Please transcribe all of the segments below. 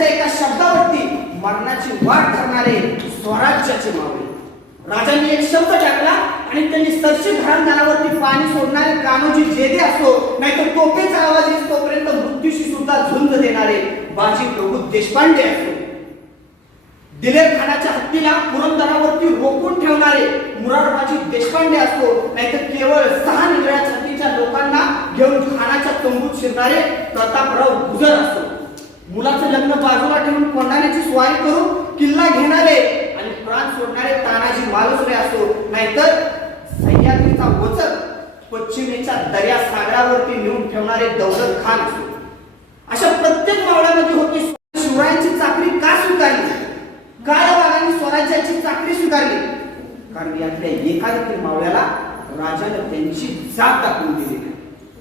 राजाच्या एका शब्दावरती मरणाची वाट ठरणारे स्वराज्याचे मावळे. राजांनी एक शब्द टाकला आणि त्यांनी सरशी घरांदारावरती पाणी सोडणारे कानोजी जेदे असो नाहीतर टोपेचा आवाज येईल तोपर्यंत मृत्यूशी सुद्धा झुंज देणारे बाजी प्रभू देशपांडे असो. दिलेर खानाच्या हत्तीला पुरंदरावरती रोखून ठेवणारे मुरारबाजी देशपांडे असो नाहीतर केवळ सहा निगळ्या छातीच्या लोकांना घेऊन खानाच्या तंबूत शिरणारे प्रतापराव गुजर असो. मुलाचं लग्न बाजूला ठेवून कोंडाण्याची स्वारी करून किल्ला घेणारे आणि प्राण सोडणारे तानाजी मालुसरे असो नाहीतर सह्याद्रीचा वचक पश्चिमेच्या दर्या सागरावरती नेऊन ठेवणारे दौलत खान असो. अशा प्रत्येक मावळ्यामध्ये होती. शिवरायांची चाकरी का स्वीकारली? काळ्या स्वराज्याची चाकरी स्वीकारली? कारण यातल्या एखाद्या देखील मावळ्याला राजाने त्यांची जात दाखवून दिली नाही.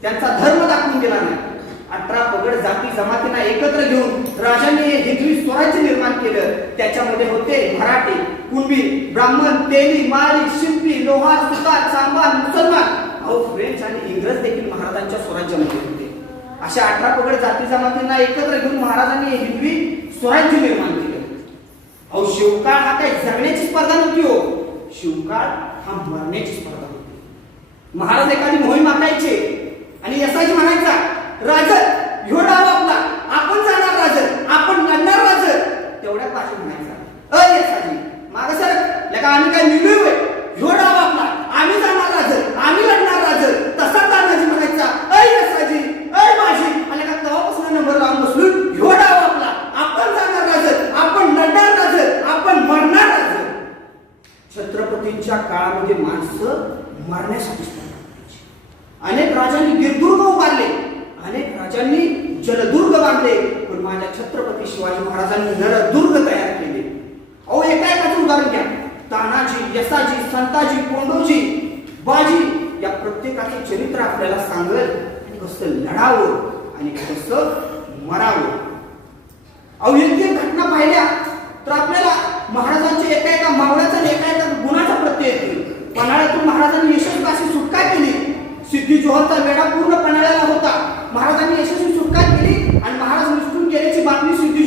त्यांचा धर्म दाखवून दिला नाही. अठरा पगड जाती जमातींना एकत्र घेऊन राजाने हे हिंदवी स्वराज्य निर्माण केलं. त्याच्यामध्ये होते मराठी कुणबी ब्राह्मण तेली माळी शिंपी लोहार सुतार सांबार मुसलमान. अहो फ्रेंच आणि इंग्रज देखील महाराजांच्या स्वराज्यामध्ये होते. अशा अठरा पगड जाती जमातींना एकत्र घेऊन महाराजांनी हिंदवी स्वराज्य निर्माण केलं. अहो शिवकाळ हा काही जगण्याची स्पर्धा नव्हती हो. शिवकाळ हा मरण्याची स्पर्धा होती. महाराज एखादी मोहीम आखायचे आणि यसाजी म्हणायचा राजन ह्यो डाव आपला. आपण जाणार राजन आपण लढणार राजन. तेवढ्या पासून म्हणायचा अ यसाजी माग सर लका आम्ही काय निघलोय होय? ह्यो डाव आपला. आम्ही जाणार राजन आम्ही लढणार राजन. तसा तानाजी म्हणायचा. अ यसाजी अय माझी. आणि का तेव्हापासून नंबर लावून बसून ह्यो डाव आपला. आपण जाणार राजन आपण लढणार राजन आपण मरणार राजन. छत्रपतींच्या काळामध्ये माणसं मरण्यासाठी अनेक राजांनी गिरदुर्ग उभारले. बांधले पण माझ्या छत्रपती शिवाजी महाराजांनी नरदुर्ग तयार केले. अहो एका एकाचं उदाहरण घ्या? तानाजी यसाजी संताजी कोंडोजी बाजी या प्रत्येकाचे चरित्र आपल्याला सांगेल आणि कसं लढावं आणि कसं मरावं. अहो घटना पाहिल्या तर आपल्याला महाराजांच्या एका एका मावळ्याचा एका एका गुणाचा प्रत्यय येतील पन्हाळ्यातून महाराजांनी यशस्वी अशी सुटका केली. सिद्धी जोहरचा वेढा पूर्ण पन्हाळ्याला होता. महाराजांनी यशस्वी सुटका केली आणि महाराज निसटून गेल्याची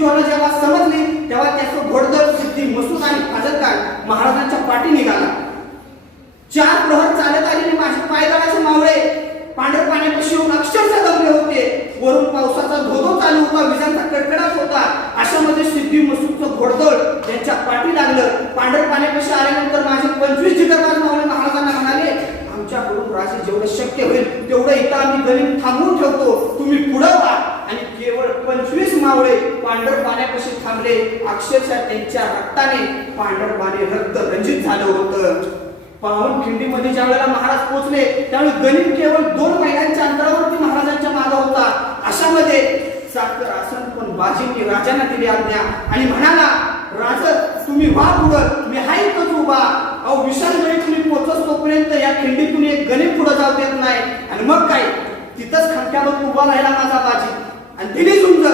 बातमी जेव्हा समजली तेव्हा त्याचं घोडदळ सिद्धी मसूद आणि फाजत महाराजांच्या पाठी निघाला. चार प्रहर चालत आलेले माझे पायदळाचे मावळे पांढर पाण्यापाशी येऊन अक्षरशः दमले होते. वरून पावसाचा धोधो चालू होता विजांचा कडकडाट होता. अशामध्ये सिद्धी मसूदचं घोडदळ त्यांच्या पाठी लागलं. पांढर पाण्यापाशी आल्यानंतर माझे पंचवीस जिगरबाज मावळे महाराजांना म्हणाले आमच्याकडून राजे जेवढं शक्य होईल तेवढं इथं आम्ही गणित थांबवून ठेवतो. तुम्ही पुढं वा आणि केवळ पंचवीस मावळे पांढर पाण्यापाशी थांबले. अक्षरशः त्यांच्या रक्ताने पांढर पाणी रक्त रंजित झालं होतं. पाहून खिंडीमध्ये ज्या वेळेला महाराज पोहोचले त्यावेळी गणित केवळ दोन महिन्यांच्या अंतरावरती महाराजांच्या मागा होता. अशामध्ये साखर आसन पण बाजींनी राजांना दिली आज्ञा आणि म्हणाला राज तुम्ही वा पुढं मी हा इथंच उभा. अहो विशाल वेळी तुम्ही पोहोचत तोपर्यंत या खिंडीतून एक गणित पुढे जाऊ देत नाही. आणि मग काय? तिथंच खंड्यावर उभा राहिला माझा बाजी. आणि दिली झुंज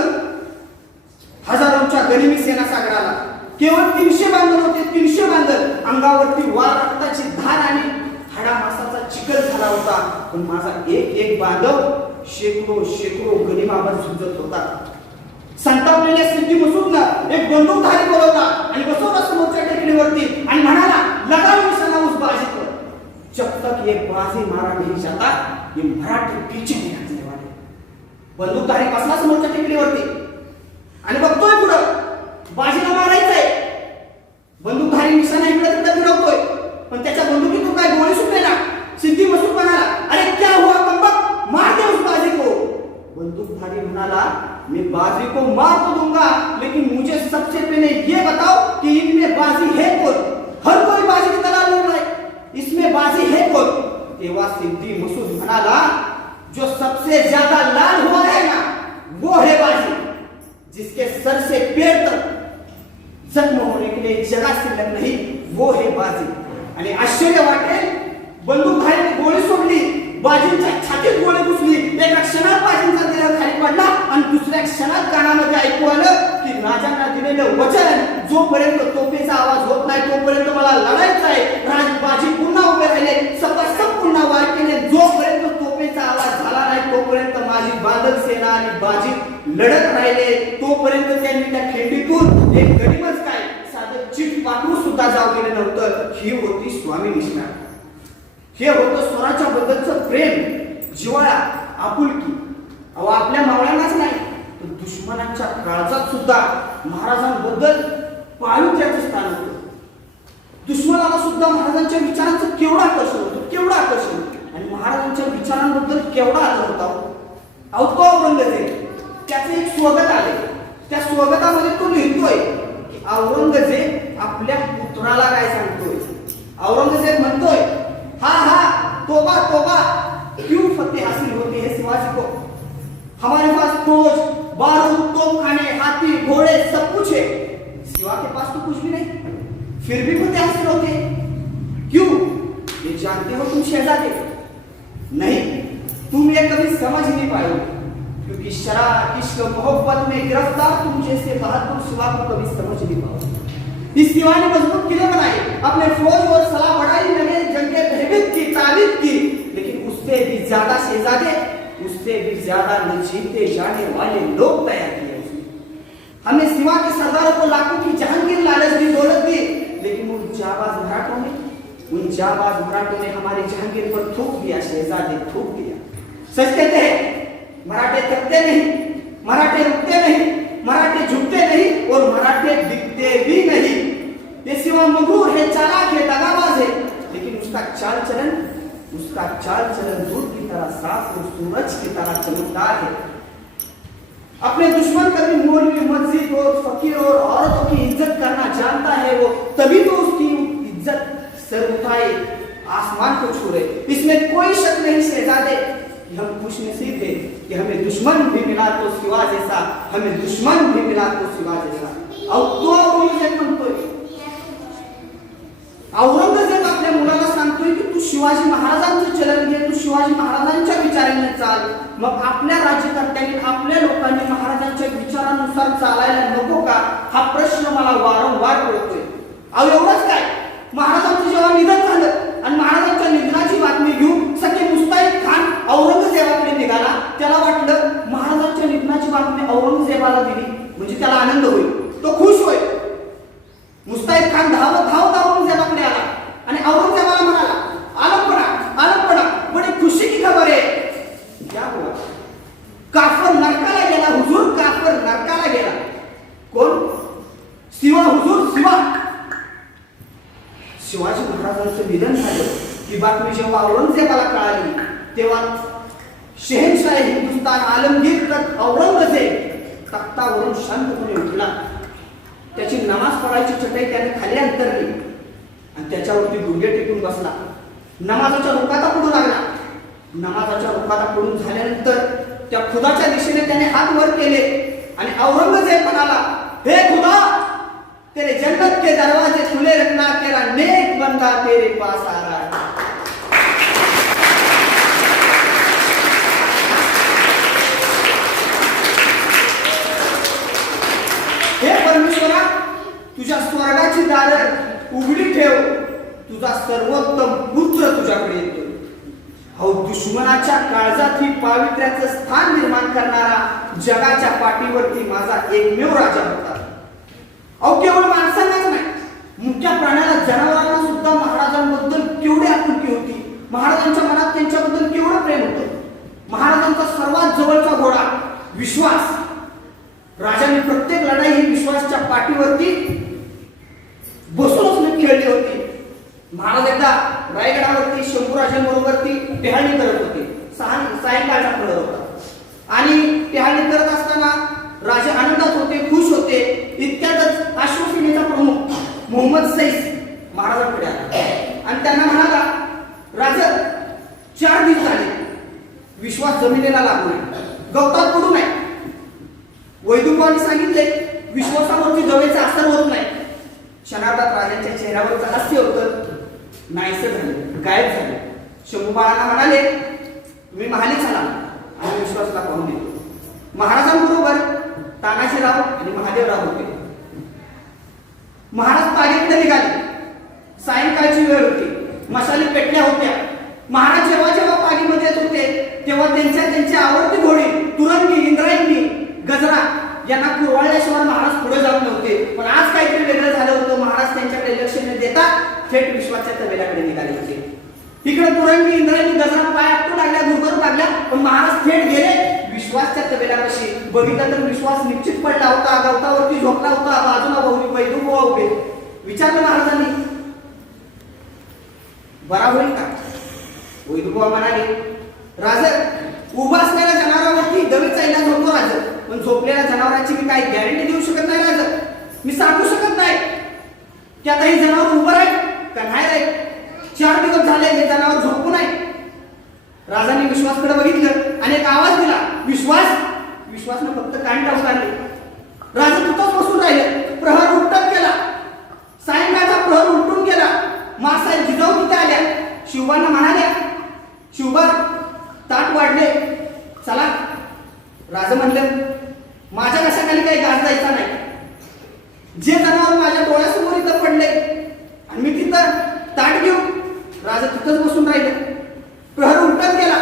हजारोंच्या गरिबी सेना सागराला. केवळ तीनशे बांधल होते तीनशे बांधल. अंगावरती वार रक्ताची धार आणि हाडा मासाचा चिकल झाला होता. पण माझा एक एक बांधव शेकडो शेकडो गनिमावर झुंजत होता. संतापलेल्या सिद्धी मसूदनं एक बंदूकधारी बोलवला आणि बसवला समोरच्या टेकडीवरती आणि म्हणाला लगाव सना उस बाजी पर जब तक ये बाजी मारा नहीं जाता ये मराठी पीछे नहीं हटने वाले. बंदूकधारी कसला समोरच्या टेकडीवरती. बंदूकधारी निशाणा इकडे तिकडे फिरवतोय. पण त्याच्या बंदुकीतून काय गोळी सुटलेला? सिद्धी मसूद म्हणाला, अरे क्या हुआ कंबक? मार दे उस बाजी को बंदूकधारी म्हणाला, मैं बाजी को मार तो दूँगा, लेकिन मुझे सबसे पहले ये बताओ कि इनमें बाजी है कौन? हर कोई बाजी की दलाल लड़ रहा है। इसमें बाजी है कौन? तेव्हा सिद्धी मसूद म्हणाला, जो सबसे ज़्यादा लाल हुआ है ना, वो है बाजी, जिसके सर से पैर तक जन्म ते के लिए जगह वो हे बाजी. आणि आश्चर्य वाटेल बंदूकधारीने गोळी सोडली बाजींच्या छातीत गोळी घुसली एका क्षणात बाजींचा देह खाली पडला आणि दुसऱ्या क्षणात कानामध्ये ऐकू आलं की राजांना दिलेलं वचन. जोपर्यंत तोफेचा आवाज होत नाही तोपर्यंत मला लढायचं आहे. राज बाजी पुन्हा उभे राहिले सपासप पुन्हा वार केले. जोपर्यंत तोफेचा आवाज झाला नाही तोपर्यंत माझी बादल सेना आणि बाजी लढत राहिले. तोपर्यंत त्यांनी त्या खेंडीतून एक गरीब काय साधं चिट पाठवून सुद्धा जाऊ गेलं नव्हतं ही होती हे होतं स्वराच्या बद्दलचं प्रेम जिव्हाळा आपुलकी. अहो आपल्या मावळ्यांनाच नाही तर दुश्मनांच्या काळजात सुद्धा महाराजांबद्दल पावित्र्याचं स्थान होतं. दुश्मनाला सुद्धा महाराजांच्या विचारांचं केवढं आकर्षण होतं केवढं आकर्षण? आणि महाराजांच्या विचारांबद्दल केवढा आदर होता हो? अहो तो औरंगजेब त्याचे एक स्वागत आले त्या स्वागतामध्ये तो लिहितोय की औरंगजेब आपल्या पुत्राला काय सांगतो? औरंगज़ेब म्हणतोय, हा हा, तोबा तोबा, क्यों फतेह हासिल होती है शिवाजी को? हमारे पास फौज बारूद, तोपखाने, हाथी, घोड़े सब कुछ है। शिवा के पास तो कुछ भी नहीं, फिर भी फतेह हासिल होते क्यों? ये जानते हो तुम शहजादे? नहीं, तुम ये कभी समझ नहीं पाए क्योंकि शराब, इश्क, मोहब्बत में गिरफ़्तार तुम जैसे बहादुर शिवा को कभी समझ नहीं पाओ इस सिवा ने मज़बूत किले बनाए अपने फौज और सलाह बढ़ाई मैंने जंगे भयभीत की तारीफ़ की। लेकिन उससे भी ज़्यादा शहजादे, उससे भी ज़्यादा न जाने वाले लोग तैयार किए हमने सिवा के सरदारों को लाखों की जहांगीर लालच दी, दौलत दी, लेकिन उन जाबाज मराठों ने, उन जाबाज मराठों ने हमारी जहांगीर पर थूक दिया, शहजादे थूक दिया। सच कहते हैं, मराठे थकते नहीं, मराठे रुकते नहीं। मराठे झुकते नहीं और मराठे दिखते भी नहीं। ये सिवा मगरूर है, चालाक है, दगाबाज है। लेकिन उसका चाल चलन, उसका चाल चलन दूध की तरह साफ़ और सूरज की तरह चमकदार है। अपने दुश्मन कभी मौलवी मस्जिद और फकीर और औरतों की इज़्ज़त करना जानता है वो, तभी तो उसकी इज़्ज़त सर उठाए, आसमान को छू रहे। इसमें कोई शक नहीं, शहजादे। कि हम खुश नसीब थे कि हमें दुश्मन भी मिला तो सिवा जैसा हमें दुश्मन भी मिला तो सिवा जैसा। और तो औरंगजेब म्हणतोय औरंगजेब आपल्या मुलाला सांगतोय की तू शिवाजी महाराजांचं चलन घे तू शिवाजी महाराजांच्या विचाराने चाल. मग आपल्या राज्यकर्त्यांनी आपल्या लोकांनी महाराजांच्या विचारानुसार चालायला नको का? हा प्रश्न मला वारंवार पडतोय अहो एवढंच काय? महाराजांचं जेव्हा निधन झालं आणि महाराजांच्या निधनाची बातमी घेऊन सखे मुस्ताईद खान औरंगजेबाकडे निघाला त्याला वाटलं महाराजांच्या निधनाची बातमी औरंगजेबाला दिली म्हणजे त्याला आनंद होईल. तो खुश होईल मुस्ताईद खान धावत धावत औरंगजेबाकडे आला आणि औरंगजेबाला म्हणाला आलमपणा आलमपणा बड़ी खुशी की खबर है क्या हुआ काफर नरकाला गेला हुजूर काफर नरकाला गेला कोण शिवा हुजूर शिवा शिवाजी महाराजांचं निधन झालं ही बातमी जेव्हा औरंगजेबाला कळाली तेव्हा शहेनशाह हिंदुस्तान आलमगीर तर औरंगजेब तख्तावरून शांतपणे उठला? त्याची नमाज पडायची चटई त्याने खाली अंतरली. आणि त्याच्यावरती गुडघे टेकून बसला. नमाजाच्या रुपाता पडू लागला. नमाजाच्या रुपाता पडून झाल्यानंतर त्या खुदाच्या दिशेने त्याने हात वर केले. आणि औरंगजेब म्हणाला हे खुदा तेरे जन्नत के दरवाजे खुले रखना तेरा नेक बंदा तेरे पास आ रहा है. स्वर्गाची दारं उघडी ठेव. तुझा सर्वोत्तम पुत्र तुझ्याकडे येतो हो दुश्मनाच्या काळजात ही पावित्र्याचं स्थान निर्माण करणारा जगाच्या पाठीवरती माझा एकमेव राजा होता. अहो केवळ माणसांनाच नाही मुख्या प्राण्याला जनावरांना सुद्धा महाराजांबद्दल केवढी आपुलकी होती? महाराजांच्या मनात त्यांच्याबद्दल केवढं प्रेम होतं? महाराजांचा सर्वात जवळचा घोडा विश्वास. राजाने प्रत्येक लढाई ही विश्वासच्या पाठीवरती बसूनच मी खेळली होती महाराज एकदा रायगडावरती शंभूराजांबरोबर ती टेहाळणी करत होते सहा सायंकाळचा प्रहर होता आणि टेहाळणी करत असताना राजे आनंदात होते खुश होते इतक्यातच अश्वसेनेचा प्रमुख मोहम्मद सैस महाराजांकडे आला. आणि त्यांना म्हणाला राजा चार दिवस झाले विश्वास जमिनीला लागू नये. गवतात पडू नये. वैदुकाने सांगितले विश्वासावरती जवळचा असर होत नाही. क्षणार्धात राजांच्या चेहऱ्यावरचं हास्य होतं. नाहीस झालं गायब झालं. शंभू बाळांना म्हणाले मी महाली झाला आणि विश्वासला पाहून दिलो महाराजांबरोबर तानाजीराव आणि महादेवराव होते. महाराज पागेकडे निघाले. सायंकाळची वेळ होती. मशाली पेटल्या होत्या. महाराज जेव्हा जेव्हा पाणीमध्ये येत होते तेव्हा त्यांच्या त्यांची आवडती घोडी तुरंगी इंद्रायणी गजरा यांना कुरवाळल्याशिवाय महाराज पुढे जात नव्हते. पण आज काहीतरी वेगळं झालं होतं. महाराज त्यांच्याकडे लक्ष न देता थेट विश्वाच्या तबेल्याकडे निघाले होते. इकडे तुरंगी इंद्रायणी गजरा पाय आटू लागल्या दुर्गत लागल्या पण महाराज थेट गेले. तबेल्यापाशी बघितलं तर विश्वास निश्चित पडला होता गवतावरती झोपला होता. बाजूला बहु वैदू बुवा उभे विचारलं महाराजांनी बरा होईल का? वैदुबा म्हणाले राज उभा असलेल्या जनावरांवरती दवेचा इलाज होतो राज पण झोपलेल्या जनावरांची मी काही गॅरंटी देऊ शकत नाही राज मी सांगू शकत नाही. की आता हे जनावर उभं राहील का नाही राहील? चार दिवस झाले हे जनावर झोपू नाही राजाने विश्वासकडे बघितलं आणि एक आवाज दिला विश्वास विश्वासनं फक्त टाकून राजा तिथंच बसून राहिले. प्रहर उलटत गेला. सायंकाळचा प्रहर उलटून गेला. मासाहेब जिजाऊ तिथे आल्या. शिवबांना म्हणाल्या शिवबा ताट वाढले. चला. राजा म्हणलं माझ्या कशाखाली काही गाज जायचा नाही. जे जनावर माझ्या डोळ्यासमोर इथं पडले आणि मी तिथं ताट घेऊ राजा तिथंच बसून राहिले प्रहर उलटत गेला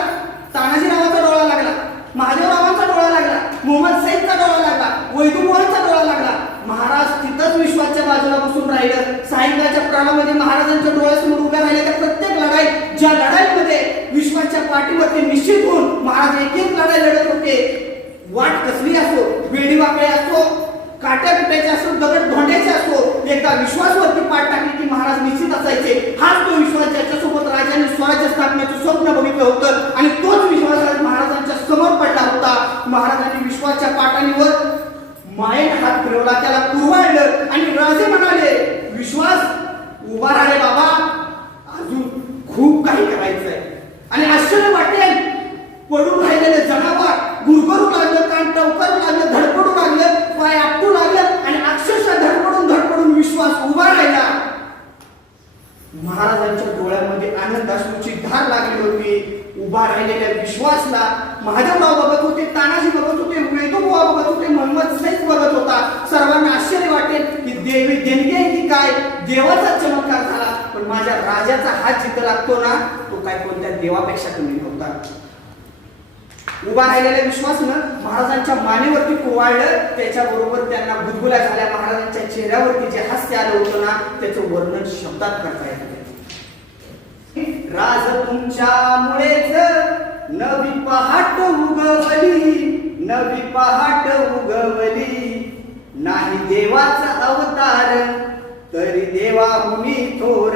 तानाजी रावाचा डोळा लागला महादेवरावांचा डोळा लागला मोहम्मद सैदचा डोळा लागला वैदुबुवांचा डोळा लागला महाराज तिथंच विश्वाच्या बाजूला बसून राहिलं. सायंकाळच्या प्राणामध्ये महाराजांच्या डोळ्यासमोर उभ्या राहिल्या. त्या प्रत्येक लढाई ज्या लढाईमध्ये विश्वाच्या पाठीवरती निश्चित होऊन महाराज एक एक लढाई लढत होते. वाट कसली असो वेडी वाकळे असो काट्या पिट्याचे असो दगड धोंड्याचे असो एकदा विश्वासवरती पाठ टाकली की महाराज निश्चित असायचे. हाच तो विश्वास ज्याच्यासोबत राजाने स्वराज्य स्थापनेचं स्वप्न बघितलं होतं. आणि तोच विश्वास महाराजांच्या समोर पडला होता. महाराजांनी विश्वाच्या पाठाणीवर मायेने हात फिरवला त्याला कुरवाळलं आणि राजे म्हणाले विश्वास उभा राहिले बाबा. अजून खूप काही करायचं आहे आणि आश्चर्य वाटेल पडून राहिलेले जनावर गुरगरू लागलं कान टवकरू लागलं धडपडू लागलं पाय आपटू लागलं आणि अक्षरशः धडपडून धडपडून विश्वास उभा राहिला. महाराजांच्या डोळ्यामध्ये आनंद अश्रूची धार लागली होती. उभा राहिलेल्या विश्वासला महादेवराव बघत होते तानाजी बघत होते वेदोबुवा बघत होते मोहम्मद सैद बघत होता सर्वांना आश्चर्य वाटेल की देवी देणगी आहे की काय देवाचा चमत्कार झाला पण माझ्या राजाचा हात जिथं लागतो ना तो काय कोणत्या देवापेक्षा कमी नव्हता. उभा राहिलेल्या विश्वासनं महाराजांच्या मानेवरती कुवाळलं त्याच्याबरोबर त्यांना गुदगुल्या झाल्या. महाराजांच्या चेहऱ्यावरती जे हास्य आलं होतं ना त्याचं वर्णन शब्दात करता येत राज तुमच्यामुळेच नवी पहाट उगवली नवी पहाट उगवली. नाही देवाचा अवतार तरी देवाहुनी थोर.